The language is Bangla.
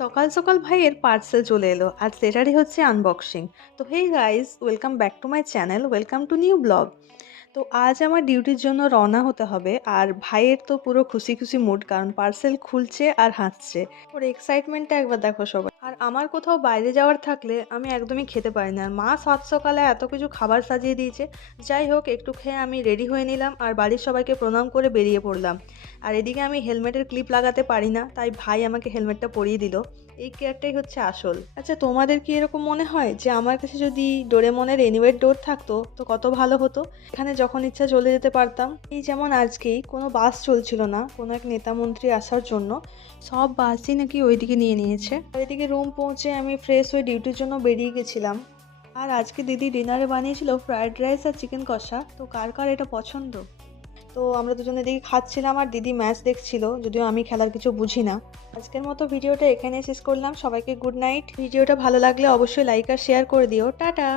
সকাল সকাল ভাইয়ের পার্সেল চলে এলো আর সেটারই হচ্ছে আনবক্সিং। তো hey guys, welcome back to my channel, welcome to new blog. তো আজ আমার ডিউটির জন্য রওনা হতে হবে আর ভাইয়ের তো পুরো খুশি খুশি মুড, কারণ পার্সেল খুলছে আর হাসছে। ওর এক্সাইটমেন্টটা একবার দেখো সবাই। আর আমার কোথাও বাইরে যাওয়ার থাকলে আমি একদমই খেতে পারি না, আর মা সাত সকালে এত কিছু খাবার সাজিয়ে দিয়েছে। যাই হোক, একটু খেয়ে আমি রেডি হয়ে নিলাম আর বাড়ির সবাইকে প্রণাম করে বেরিয়ে পড়লাম। আর এদিকে আমি হেলমেটের ক্লিপ লাগাতে পারি না, তাই ভাই আমাকে হেলমেটটা পরিয়ে দিল। এই কেয়ারটাই হচ্ছে আসল। আচ্ছা, তোমাদের কি এরকম মনে হয় যে আমার কাছে যদি ডোরেমনের এনিওয়ের ডোর থাকতো তো কত ভালো হতো? এখানে যখন ইচ্ছা চলে যেতে পারতাম। এই যেমন আজকেই কোনো বাস চলছিল না কোনো এক নেতা মন্ত্রী আসার জন্য, সব বাসই নাকি ওইদিকে নিয়ে নিয়েছে। আর এদিকে রুম পৌঁছে আমি ফ্রেশ হয়ে ডিউটির জন্য বেরিয়ে গেছিলাম। আর আজকে দিদি ডিনারে বানিয়েছিল ফ্রায়েড রাইস আর চিকেন কষা। তো কার কার এটা পছন্দ? তো আমরা দুজনে এদিকে খাচ্ছিলাম আর দিদি ম্যাচ দেখছিল, যদিও আমি খেলার কিছু বুঝি না। আজকের মতো ভিডিওটা এখানে শেষ করলাম। সবাইকে গুড নাইট। ভিডিওটা ভালো লাগলে অবশ্যই লাইক আর শেয়ার করে দিও। টাটা।